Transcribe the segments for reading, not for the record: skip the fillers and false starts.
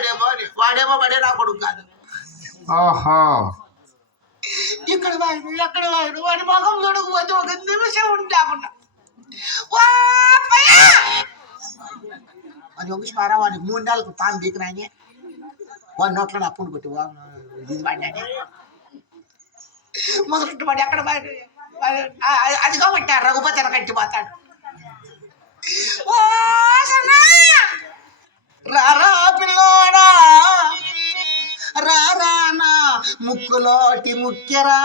పడతాడేమో అని. వాడేమో పడే నా కొడుకు కాదు. ఓహో ఇక్కడ వాడు ఎక్కడ వాడు వాడి మొఖం తొడకపోతే ఒక నిమిషం ఉంటాకుండా అది ఒక స్మారా వాడికి 3 నెలలకు పాము దిగినాయని వాడి నోట్లో అప్పుడు కొట్టి ఇది పడినానే మొదలు వాడు ఎక్కడ అది కాబట్టి రఘుపతి కట్టి పోతాడు. రారా పిల్లోడా రారానా ముక్కులోటి ముఖ్యరా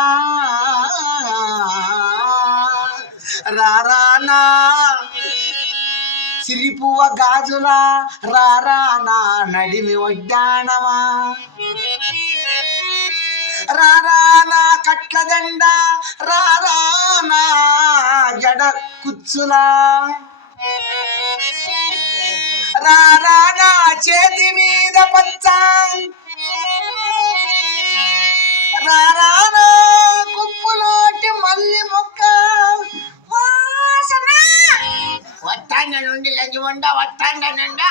రారానా సిరిపువ్వ గాజులా రారానా నడిమి వడ్డానమా రారానా కట్లదండ రారానా జడ కుచ్చులా రారానా చేతి మీద పచ్చ రారానా కుప్పులోటి మల్లి మొక్క వాసన వట్టాండ నుండి లజ్జుండ వట్టాండ నుండా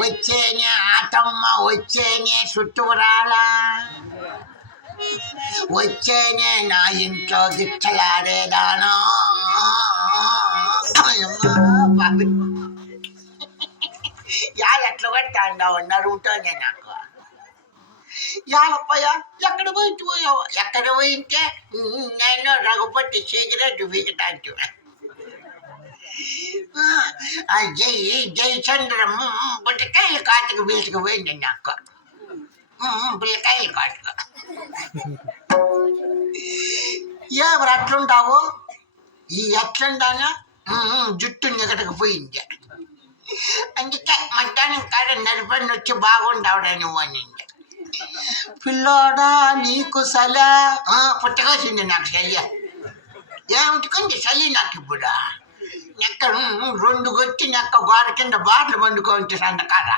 వచ్చేనే ఆటమ్మ వచ్చేనే చుట్టుకురాలా వచ్చేనే నా ఇంట్లో గిచ్చలాడేదానా ఎట్లా పట్టాండా ఉన్నారు ఉంటోనే నాకు యాలప్పయ్య ఎక్కడ పోయావు ఎక్కడ పోయింటే నేను రఘుపతి సిగరెట్ పీకటాంటి జయచంద్రం బుట్టకాయలు కాటుకు పీల్చుకు పోయింది నాకు పిల్లకాయలు కాటుకు ఎవరు అట్లుంటావు ఈ ఎట్లుంటానా జుట్టు నిగటకు పోయింది అందుకే మధ్యాహ్నం కాడ నడిపడిని వచ్చి బాగుండవుడా నువ్వు అనింది. పిల్లోడా నీకు సలే పుట్టకొచ్చింది నాకు చలి ఏమిటికుంది చలి నాకు ఇప్పుడు నెక్క 2 కొట్టి నెక్క గోడ కింద బాటలు పండుకోవచ్చు సంతకాడ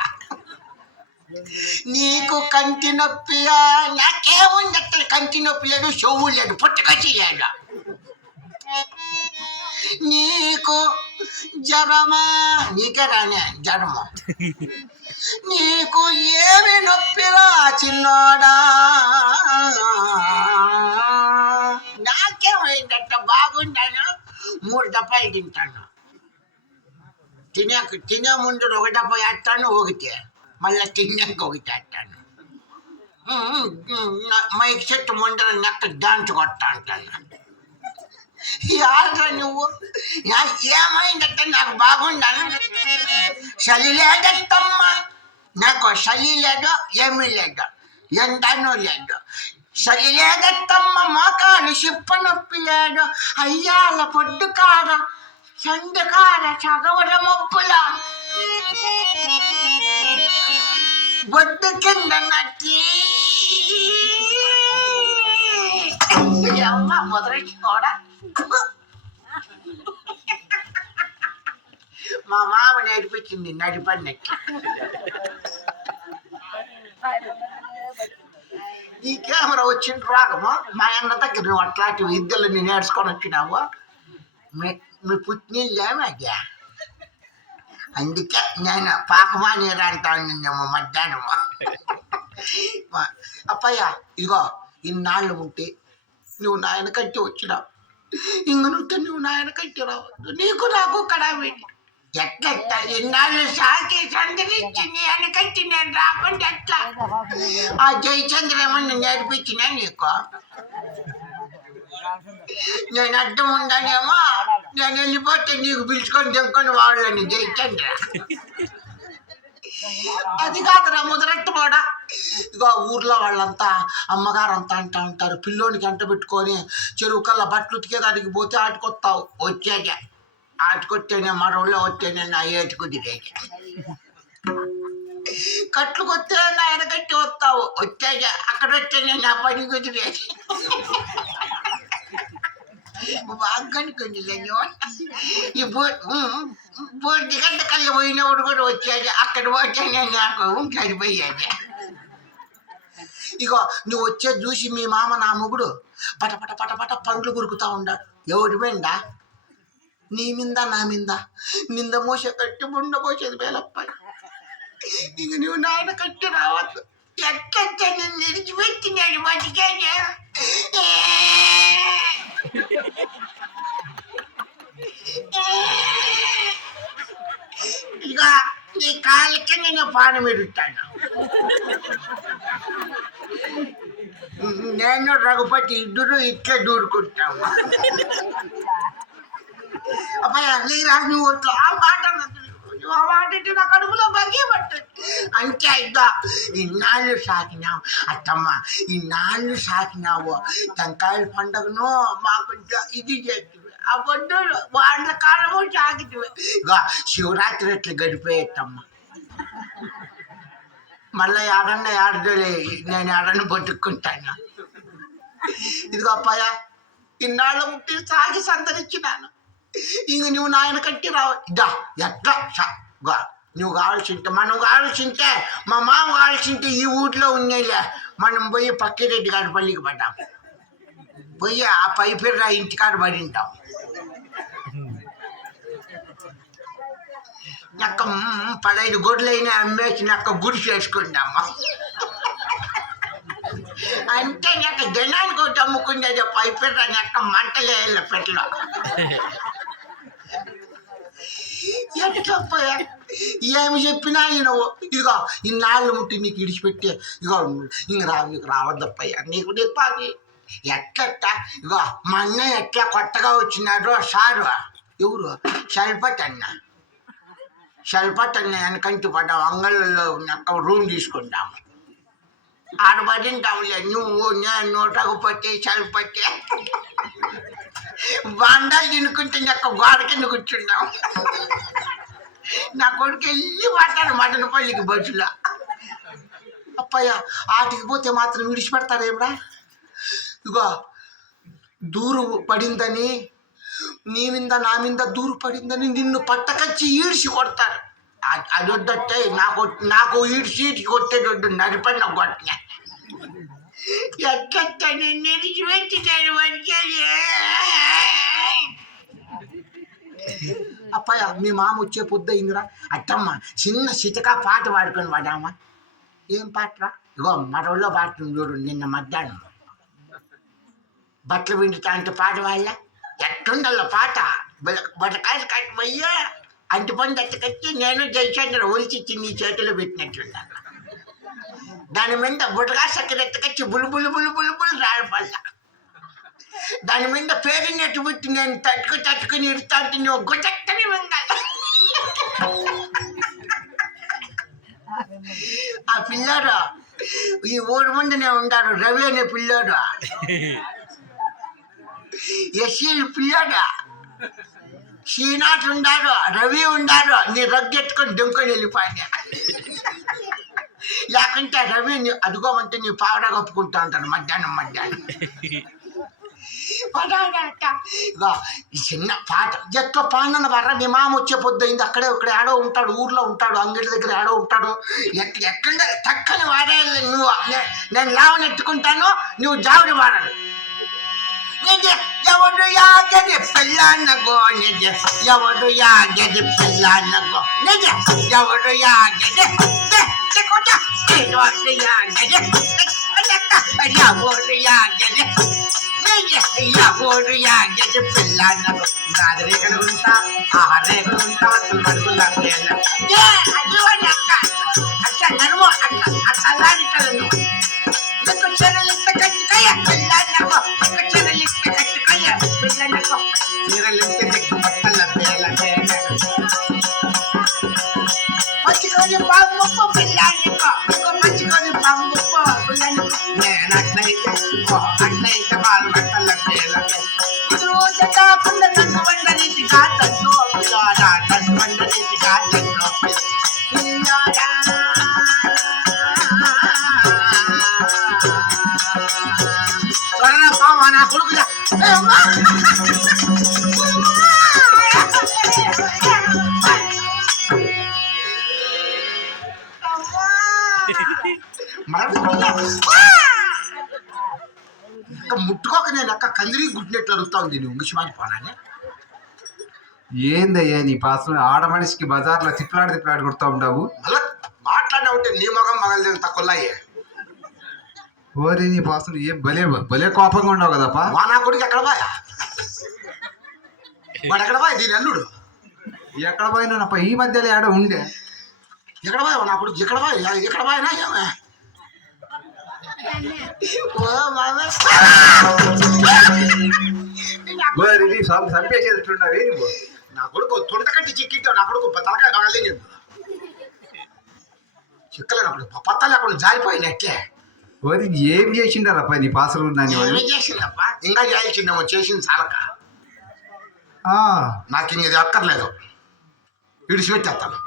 నీకు కంటి నొప్పియా నాకేముంది అక్కడ కంటి నొప్పి లేదు చెవు లేదు పుట్టకొచ్చి లేదు నీకు జ్వరమా నీకే రానే జ్వరము నీకు ఏమి నొప్పిరా చిన్నోడా నాకేమైందట బాగుంటాను 3 డబ్బాలు తింటాను తినే ముందు 1 డబ్బా వేస్తాను ఒకటి మళ్ళీ తిన్నాక ఒకటి వేస్తాను మైక్ చెట్టు ముందర నెక్క డాన్స్ కొట్టా అంటాను. యారా నువ్వు ఏమైందట నాకు బాగుండాను చలి లేదమ్మా నాకు చలి లేదు ఏమీ లేదు ఎంతనూ లేదు చలి లేదత్తమ్మ మోకాలు చిప్ప నొప్పి లేదు అయ్యాల పొడ్డు కాడ సండు కాడ చగవల మొప్పుల బొడ్డు కింద నచ్చి అమ్మ మొదలెచ్చి కూడా మా మామ నేర్పించింది నడిపన్నకి. ఈ కెమెరా వచ్చిన రాగము మా అన్న దగ్గర నువ్వు అట్లాంటి విద్యలు నేను నేర్చుకొని వచ్చినావు మీ పుట్టినీళ్ళేమయ్యా అందుకే నేను పాకమా నీరంటాను నిన్నేమో మధ్యాహ్నము. అప్పయ్య ఇదిగో ఇన్నాళ్ళు ఉంటే నువ్వు నాయన కట్టి వచ్చినావు ఇంక నువ్వు నాయన కట్టి రావద్దు నీకు నాకు కడాబెట్టి ఎట్లా ఎన్నాళ్ళు సాకి సందరించి నీ వెనకట్టి నేను రాకుండా ఎట్లా ఆ జయచంద్ర ఏమన్నా నేర్పించినా నీకు నేను అడ్డం ఉండానేమో నేను వెళ్ళిపోతే నీకు పిలుచుకొని దింకొని వాళ్ళని జయచంద్ర అది కాదురా ముదరట్టు కూడా ఇదిగో ఊర్లో వాళ్ళంతా అమ్మగారంతా అంటా ఉంటారు పిల్లోనికి ఎంట పెట్టుకొని చెరువు కల్లా బట్టలు ఉతికేదానికి పోతే ఆటుకొస్తావు వచ్చేదే ఆటుకొస్తేనే మరొల్లో వస్తేనే నా ఏటుకు దిగేది కట్లు కొత్తే నా ఎనకట్టి వస్తావు వచ్చేదే అక్కడ వస్తేనే నా పని కుదిరేది బాగా కనుక్కుంది ఈ బోర్డు గంట కళ్ళు పోయినప్పుడు కూడా వచ్చేది అక్కడ పోతేనే నాకు సరిపోయేది. ఇగో నువ్వు వచ్చేది చూసి మీ మామ నా మొగుడు పట పట పట పట పండ్లు కొరుకుతా ఉన్నాడు ఎవరి మీద? నీ మీద నా మీద నింద మోస కట్టి ముండ మోసేది వేలప్పాయి. ఇంక నువ్వు నాయన కట్టి రావద్దు. ఎట్ట నేను నిడిచిపెట్టినాడు మతికేనే. ఇక నీ కాళ్ళకి నేను పానం ఎడుతాను. నేను రఘుపతి ఇద్దరు ఇట్లా దూరుకుంటాము. అబ్బాయి లేరా నువ్వు ఆ మాట ఆ మాట నా కడుపులో బగ్గి పట్టదు. అంటే ఇద్దా ఇన్నాళ్ళు సాకినావు అత్తమ్మ, ఇన్నాళ్ళు సాకినావు. టెంకాయల పండుగను మాకు ఇది చేస్తుంది. ఆ పొద్దు వాళ్ళ కాలము సాకితివే. ఇక శివరాత్రి ఎట్లా గడిపోయేత్తమ్మ. మళ్ళీ ఆడన్న ఆడలే నేను ఆడని బతుక్కుంటాను. ఇదిగో అప్పాయ ఇన్నాళ్ళు ముట్టి సాగి సంతరించినాను. ఇంక నువ్వు నాయన కట్టి రావు. ఇదా ఎట్లా నువ్వు కావాల్సింటే మనం కావాల్సింటే మా మామ కావాల్సింటే ఈ ఊర్లో ఉండేలే. మనం పోయి పక్కిరెడ్డి గారి పల్లికి పడ్డాం. పోయి ఆ పైపిర్ర ఇంటికాడ పడి ఉంటాం. నక్క 15 గొడ్లైనా అమ్మేసి నక్క గుడి చేసుకుంటామా. అంటే నాకు జనానికి ఒకటి అమ్ముకుండేది పైపిర్ర నక్క మంటలే పెట్లో. ఎట్లపోయా ఏమి చెప్పినా నువ్వు ఇదిగో ఇన్నాళ్ళు ముట్టి నీకు ఇడిచిపెట్టే ఇగో ఇంక నీకు రావద్దప్పయ్యా. నీకు పాకి ఎట్లట్ట ఇగో మా అన్నయ్య ఎట్లా కొత్తగా వచ్చినాడో సారు ఎవరు శల్పత్ అన్న. శల్పత్ అన్న వెనకంటి పడ్డావు. అంగళ్ళలో నక్క రూమ్ తీసుకుంటాము. ఆడబడింటావులే నువ్వు నేను రఘుపతి శల్పతి బాండాలు తినుకుంటే నక్క గోడ కింద కూర్చున్నావు. నా కొడుకు వెళ్ళి పట్టాడు మదనపల్లికి బస్సులో. అప్పయ్య ఆటికి పోతే మాత్రం విడిచిపెడతారేమ్రా. ఇగో దూరు పడిందని నీ మీద నా మీద దూరు పడిందని నిన్ను పట్టకచ్చి ఈడ్చి కొడతారు. అది వద్దట్టే నాకు ఈడ్చి కొట్టేదొద్దు. నడిపడి నాకు కొట్టిన ఎట్లా నేను నిడిచిపెట్టినాను మనకి. అప్పయ్య మీ మామ వచ్చే పొద్దు అయిందిరా. అట్టమ్మ చిన్న చితకా పాట పాడుకొని వాడామా. ఏం పాటరా? ఇగో మరొల్లో పాడుతుంది చూడు. నిన్న మధ్యాహ్నం బట్టలు విండుతా అంటే పాట వాళ్ళ ఎట్టుండల్లో పాట. బట్టకాయలు కట్టిపోయ్యా అంటి పండు ఎట్టకచ్చి నేను జయచంద్ర ఒలిచి నీ చేతిలో పెట్టినట్టుండ. దాని మీద బుడగా చక్కెర ఎట్టకచ్చి బులుబులు బులుబులు బులు రాడపల్ల. దాని మీద పేరునట్టు పెట్టి నేను తట్టుకుని ఇడుతా అంటే నువ్వు గుజక్కని ఉండాలి. ఆ పిల్లాడు ఈ ఊరు ముందునే ఉండాడు. రవి అనే పిల్లాడు, ఎస్సీలు పిల్లాడు, శ్రీనాథ్ ఉండాడు, రవి ఉండాడు. నీ రగ్గెట్టుకొని దుంకొని వెళ్ళిపోయినా. లేకుంటే రవి అదుకోమంటే నీ పావడ కప్పుకుంటా ఉంటాడు మధ్యాహ్నం. ఇక ఈ చిన్న పాట ఎట్లా పాడిన వర్ర. మీ మామ వచ్చే పొద్దు అయింది. అక్కడే ఇక్కడ ఏడో ఉంటాడు, ఊర్లో ఉంటాడు, అంగడి దగ్గర ఏడో ఉంటాడు. ఎక్కడ చక్కని వాడేయాలి. నువ్వు నేను లావనెట్టుకుంటాను, నువ్వు జావుని వాడాలి. ఎవడు యాగది పిల్లనగో నిజ, ఎవడు యాగది పిల్లనగో నిజ, ఎవడు యాగది ఎవడు యాగది ఎవడు యాగది పిల్లనగో. నాది రేఖలు ఉంటా, ఆ రేఖలు ఉంటా, మడుగుల అట్లా నడుము అట్లా అల్లాడిటలను చెరలింత కట్టుకయ్య పిల్లనగో, చెరలింత కట్టుకయ్య పిల్లనగో, చెరలింత బట్టల పేల పచ్చికొని పాము పిల్లనగో, పచ్చికొని పాము పిల్లనగో. నేను అట్లయితే వాళ్ళు బట్టల పేల రోజు కాకుండా నన్ను వండనీటి కాదంటూ పిల్లాడా, నన్ను వండనీటి కాదంటూ పిల్లాడా. నా కొడుకులా ముట్టుకోక నేను అక్క కందిరి గుడ్డినట్టు ఎట్లా అడుగుతా ఉంది నువ్వు ఇంగ్లీష్ మారిపోనానే? ఏందయ్యా నీ పాసం? ఆడ మనిషికి బజార్లో తిప్పలాడి కొడతా ఉండవు. మళ్ళా మాట్లాడినా ఉంటే నీ మగం మగలు తక్కువయ్యే. ఓరే నీ పాసం ఏం భలే కోపంగా ఉండవు కదప్పా. మా నా కొడుకు ఎక్కడ పోయా? వాడు ఎక్కడ పోయా? దీని అల్లుడు ఎక్కడ పోయినానప్ప? ఈ మధ్యలో ఆడ ఉండే. ఎక్కడ పోయా నా కొడుకు? ఎక్కడ పోయా? ఎక్కడ పోయినా ఏమే? చంపేసేటట్లుండవే నువ్వు. నా కొడుకు తొంట కట్టి చిక్కింటావు. నా కొడుకు తలకాయ పగలే చిక్కలేనప్పుడు పత్తా లేకుండా జారిపోయినట్లే. ఓరి ఏం చేసిండారప్ప నీ పాసలు? ఏమేం చేసిందప్ప? ఇంకా చేయాల్సిందేమో, చేసింది చాలక. నాకు ఇంక ఇది అక్కర్లేదు, విడిచిపెట్టేస్తాను.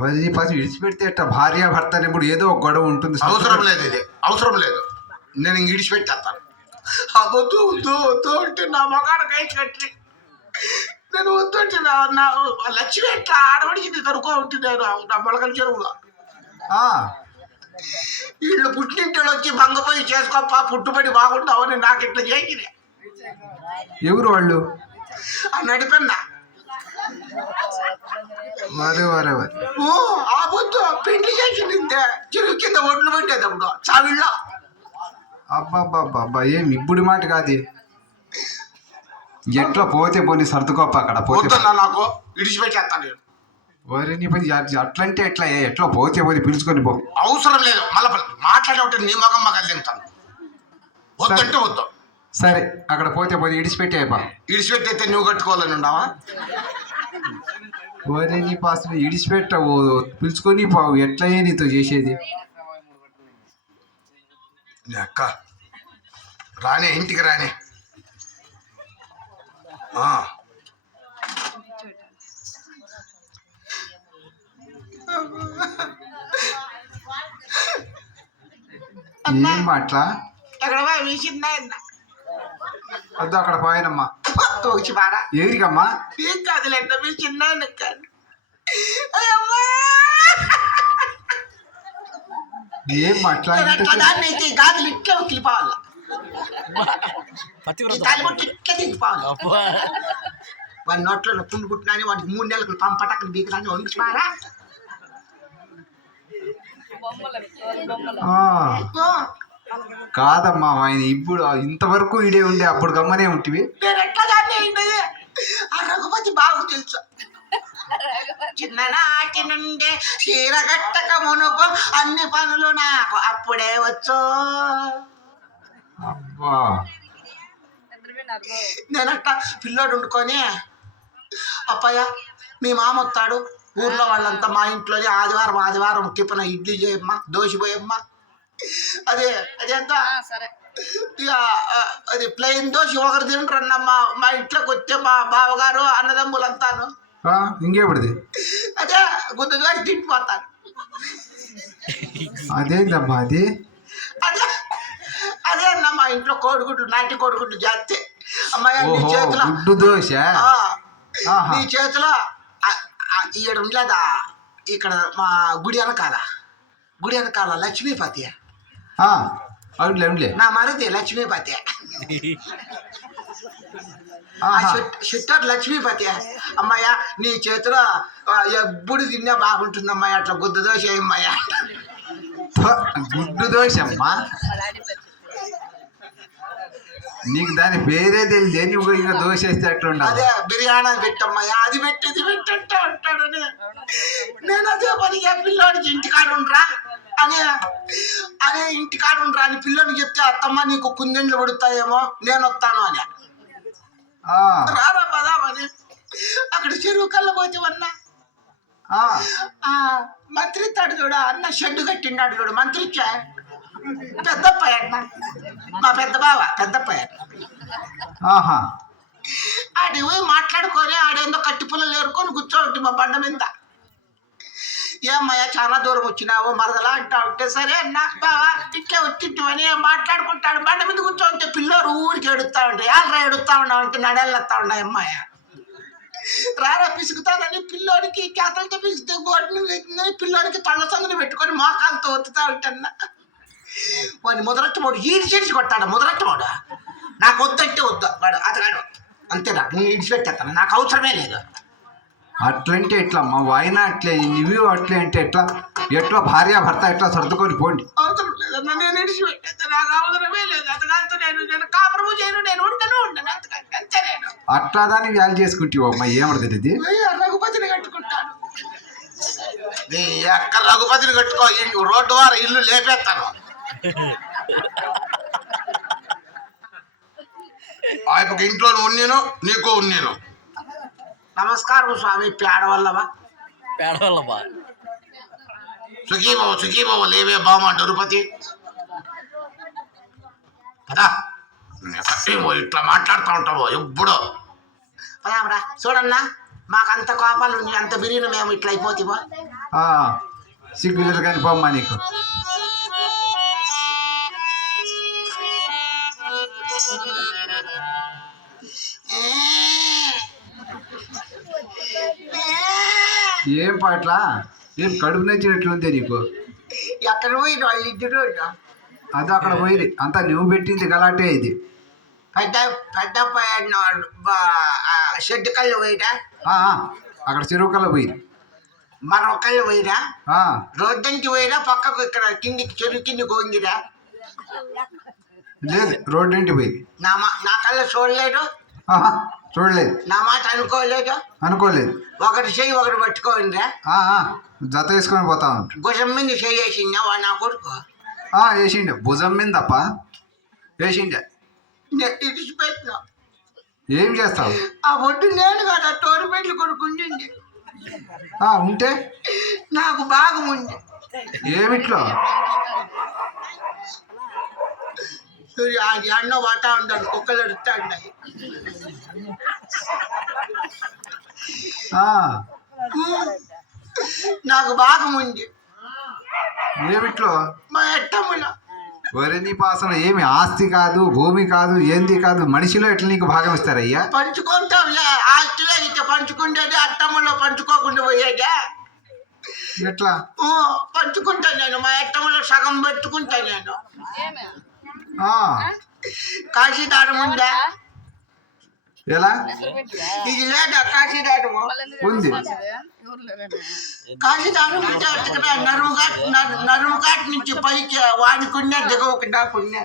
మరి నీ పాసం విడిచిపెడితే ఎట్ట? భార్య భర్త ఇప్పుడు ఏదో ఒక గొడవ ఉంటుంది. అవసరం లేదు, ఇది అవసరం లేదు. నేను ఇంక విడిచిపెట్టేస్తాను. వద్దు వద్దు వద్దు అంటే నా మగాడు కై కట్టి నేను వద్దు అంటే నా లక్ష్మి ఎట్లా ఆడబడికి కనుక్కో ఉంటుంది నా మొలకల చెరువులో. వీళ్ళు పుట్టింటిలో వచ్చి బంగపోయి చేసుకోప్ప, పుట్టుబడి బాగుంటావని నాకు ఇట్లా చేసిరే. ఎవరు వాళ్ళు? నడిపన్నా ఆ పొద్దు పెండ్లి చేసింది చెరువు కింద ఒడ్లు పెట్టేటప్పుడు చావిళ్ళ. అబ్బాబ్బాబ్బా ఏం ఇప్పుడు మాట కాదు. ఎట్లా పోతే పోనీ సర్దుకోప్ప. అక్కడ పోతున్నా నాకు విడిచిపెట్టేస్తాను నేను. వరి నీ పని అట్లంటే ఎట్లా? ఎట్లా పోతే పోతే పిలుచుకొని పో. అవసరం లేదు, మళ్ళీ మాట్లాడే నీ మగం మగలు తింటాను. వద్దంటే వద్దు. సరే అక్కడ పోతే పోతే ఇడిచిపెట్టేపా. ఇడిచిపెట్టయితే నువ్వు కట్టుకోవాలని ఉండవా? వరి నీ పాస్ ఇడిచిపెట్టవు, పిలుచుకొని పోవు. ఎట్లా నీతో చేసేది? అక్క రానే, ఇంటికి రానే. ఏం మాట్లా? ఎక్కడ వీసిందా? వద్దు అక్కడ పోయానమ్మా. తోచి బారా ఎవరికమ్మా? ఏం కాదులేంట, మీ చిన్న కాదు. ఏం మాట్లా? గాజులు ఇట్లా ఉక్కిలిపోవాలి, తాలిబొట్టు ఇట్లా దిగిపోవాలి. వాడి నోట్లో పుండు కుట్టినాని వాడికి 3 నెలలకు పంపటాకని బీకరాని వండిపారా. కాదమ్మా, ఆయన ఇప్పుడు ఇంతవరకు ఇడే ఉండే, అప్పుడు గమ్మనే ఉంటివి. నేను ఎట్లా దాన్ని అయింది? ఆ రఘుపతి బాగు తెలుసు. చిన్ననాటి నుండే చీరగట్టక మునుపు అన్ని పనులు నాకు అప్పుడే వచ్చు. అబ్బా నేనట్ట పిల్లోడు వండుకొని, అప్పయ్య మీ మామ వస్తాడు, ఊర్లో వాళ్ళంతా మా ఇంట్లోనే ఆదివారం టిఫిన ఇడ్లీ చేయమ్మా, దోశ పోయమ్మా, అదేంతా ఇక అది ప్లెయిన్ దోశ ఒకరు తింటారన్నమ్మా. మా ఇంట్లోకి వచ్చే మా బావగారు అన్నదమ్ములంతాను ఇంకేపడిది అదే గుద్దు దోశ తిండిపోతాను. అదేందమ్మా అది? అదే అన్న మా ఇంట్లో కోడిగుడ్డు, నాటి కోడిగుడ్డు జాతి. అమ్మాయి నీ చేతిలో గుడ్డు దోశ, నీ చేతిలో ఈడ ఉండలేదా? ఇక్కడ మా గుడి వెనకాల లక్ష్మీపతి, నా మరిది లక్ష్మీపతి, షుట్టర్ లక్ష్మీపతి. అమ్మాయ నీ చేతిలో ఎప్పుడు తిన్నా బాగుంటుంది అమ్మాయి, అట్లా గుడ్డు దోశ అమ్మాయ. గుడ్డు దోశ అమ్మా? నీకు దాని పేరే తెలియదు. నువ్వు ఇంకా దోశ వేస్తే అట్లా అదే బిర్యానీ పెట్టమ్మయ్యా, అది పెట్టి ఇది పెట్టంటే అంటాడు. నేను అదే పనిగా పిల్లోడికి ఇంటికాడ ఉండరా అనే ఇంటికాడ ఉండరా అని పిల్లోడికి చెప్తే, అత్తమ్మ నీకు కుందెండ్లు పడుతాయేమో నేను వస్తాను అని. రారా పదామని అక్కడ చెరువు కళ్ళ పోతేవన్నా మంత్రి ఇస్తాడు చూడ అన్న, షెడ్డు కట్టినాడు చూడు మంత్రి ఇచ్చా. పెద్దప్పయ్య అన్న, మా పెద్ద బావ పెద్దప్పయ్య. ఆడి పోయి మాట్లాడుకొని ఆడేందో కట్టి పుల్లలు ఏరుకొని కూర్చోబెట్టి మా బండ మీద. ఏమయ్యా చాలా దూరం వచ్చినావు మరదలా అంటా ఉంటే, సరే అన్నా బావా ఇట్లే వచ్చింటివని మాట్లాడుకుంటాడు. బండ మీద కూర్చోంటే పిల్లోరు ఊరికి ఎడుతా ఉంటాయి. యాళ్ళ ఎడుతా ఉన్నావు అంటే నడేళ్ళెత్తా ఉన్నాయి. అమ్మాయ రారా పిసుకుతానని పిల్లోడికి చేతలతో పిసికితే గోడని పిల్లోడికి తళ్ళ సందుని పెట్టుకొని మోకాలతో ఒత్తుతా ఉంటాన్న. వాడిని ముదరట్టమోడు ఈడ్చి కొట్టాడు. ముదరట్టమోడు నాకు వద్దంటే వద్దు వాడు అతగాడు అంతే నాకు నేను ఇడిచిపెట్టేస్తాను నాకు అవసరమే లేదు అట్లంటే ఎట్లా మా వాయిన అట్లే నువ్వు అట్లే అంటే ఎట్లా ఎట్లా భార్య భర్త ఎట్లా సర్దుకొని పోండి. అవసరం లేదన్నా నేను ఇడిచిపెట్టేస్తాను నాకు అవసరమే లేదు అతగాంతో నేను కాపురము చేయను నేను ఉండను అంతకంటే అంతే నేను అట్లా దాన్ని వ్యాలు చేసుకుంటావు అమ్మ ఏమడుతుంది ఇది రఘుపతిని కట్టుకుంటాను నీ అక్క రఘుపతిని కట్టుకో రోడ్డు వారు ఇల్లు లేపేస్తాను ఆయనకు ఇంట్లో ఉన్నాను నీకు ఉన్నాను నమస్కారం స్వామి పేడవల్లవా సుఖీబాబు లేవే బామ తిరుపతి కదా ఇట్లా మాట్లాడుతూ ఉంటావు ఎప్పుడు పదామరా చూడన్నా మాకంత కోపాలు ఉంది అంత బిర్యానీ మేము ఇట్లా అయిపోతావా సిగ్గులేదు కానీ పోమ్మా నీకు. ఏం పాటలా ఏం కడుపు నచ్చినట్లుందే నీకు. ఎక్కడ పోయిన వాళ్ళు ఇద్దరు అది అక్కడ పోయింది అంతా నువ్వు పెట్టింది గలాటే ఇది. పెద్ద పెద్ద షెడ్ కళ్ళు పోయిరా అక్కడ చెరువు కల్లా పోయింది మరొక కళ్ళు పోయిరా రోడ్డంకి పోయిరా పక్కకు ఇక్కడ కిందికి చెరువు కింది పోయిందిరా లేదు రోడ్డు ఇంటి పోయింది. నా కళ్ళు చూడలేదు చూడలేదు నా మాట అనుకోలేదు ఒకటి చెయ్యి ఒకటి పట్టుకోండిరా జత వేసుకొని పోతా ఉంటా. భుజం మీద చెయ్యేసిందా వాడు నా కొడుకు వేసిండే భుజం మీద తప్ప వేసిండే. ఇడిచిపెట్టినా ఏం చేస్తావు ఆ ఒడ్డు నేను కదా తోరుపెట్లు కొడుకుండి ఉంటే నాకు బాగా ఉంది ఏమిట్లో అది అన్న వాటా ఉంటాడు కుక్కలు ఎడుతా ఉంటాయి నాకు బాగా ఉంది ఏమిట్లో మా ఎట్టములో వరి నీ పాసన ఏమి ఆస్తి కాదు భూమి కాదు ఏంది కాదు మనిషిలో ఎట్లా నీకు భాగం ఇస్తారయ్యా. పంచుకుంటాంలే ఆస్తిలో ఇట్లా పంచుకుంటేది అట్టములో పంచుకోకుండా పోయేదా ఎట్లా పంచుకుంటా నేను మా ఎట్టములో సగం పెట్టుకుంటా నేను కాశీదారం ఉందా ఎలా ఇది లేదా కాశీదారము ఉంది కాశీదారం ఉంటే నరుము ఘాట్ నుంచి పైకి వాడుకున్నా దిగవక దాకున్నా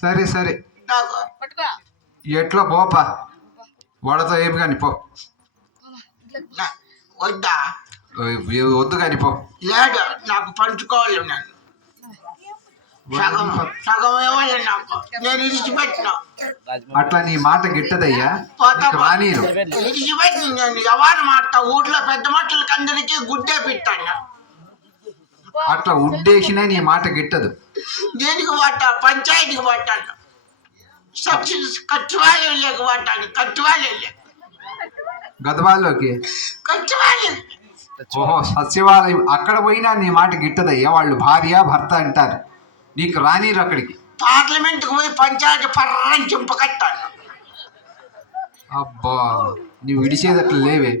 సరే సరే ఎట్లా పోపా వాడతో ఏమి కానీ పో వద్దా వద్దు కానీ పో లేదు నాకు పంచుకోవాలి నేను సగం సగం ఇవ్వాలి నాకు నేను ఇడిచిపెట్టిన అట్లా నీ మాట గిట్టదయ్యా రానీరు ఇడిచిపెట్టి నేను ఎవరు మాట ఊర్లో పెద్ద మనుషులకి అందరికీ గుడ్డే పెట్టాను అట్లా ఉద్దేశినా నీ మాట గిట్టదు. దేనికి పట్టా పంచాయతీకి పట్టాను ఖర్చువాళ్ళకి పట్టాను ఖర్చువాళ్ళు గద్వాల్లోకి ఖర్చువాళ్ళు ఓహో సచివాలయం అక్కడ పోయినా నీ మాట గిట్టదయ్యా. వాళ్ళు భార్య భర్త అంటారు నీకు రానీరు అక్కడికి. పార్లమెంట్కి పోయి పంచాయతీ పర్రని చింపకట్టాను. అబ్బా నువ్వు విడిచేదట్లు లేవే.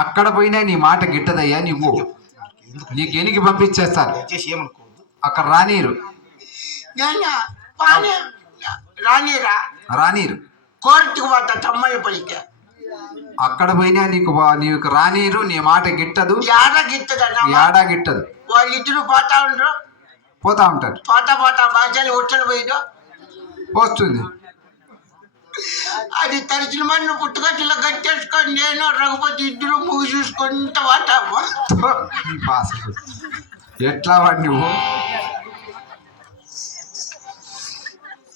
అక్కడ పోయినా నీ మాట గిట్టదయ్యా. నువ్వు నీకు ఎనికి పంపించేస్తారు అక్కడ రానీరు. రానీరా రానీరు కోర్టుకు పోతా తమ్మల పలికే అక్కడ పోయినా నీకు రానీరు. నీ మాట గిట్టదు ఏడా గిట్టదు. వాళ్ళిద్దరు పోతా ఉంటారు పోతా భాషలు వచ్చలు పోయిదో వస్తుంది. అది తరిచిన మన్ను పుట్టుకొచ్చిలో కట్టేసుకొని నేను రఘుపతి ఇద్దరు ముగి చూసుకుంటా వాటాము. ఎట్లా వాడు నువ్వు